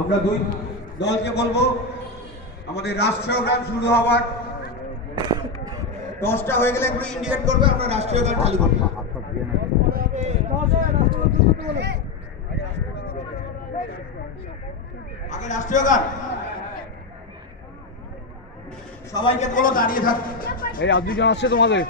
আমরা দুই দলকে বলবো আমাদের রাষ্ট্রীয় গান শুরু হওয়ার 10টা হয়ে গেলে একটু ইন্ডিকেট করবে, আমরা রাষ্ট্রীয় গান চালু করবো। আগে রাষ্ট্রীয় গান সবাইকে বলো দাঁড়িয়ে থাক। এই আজ জন আসছে তোমাদের।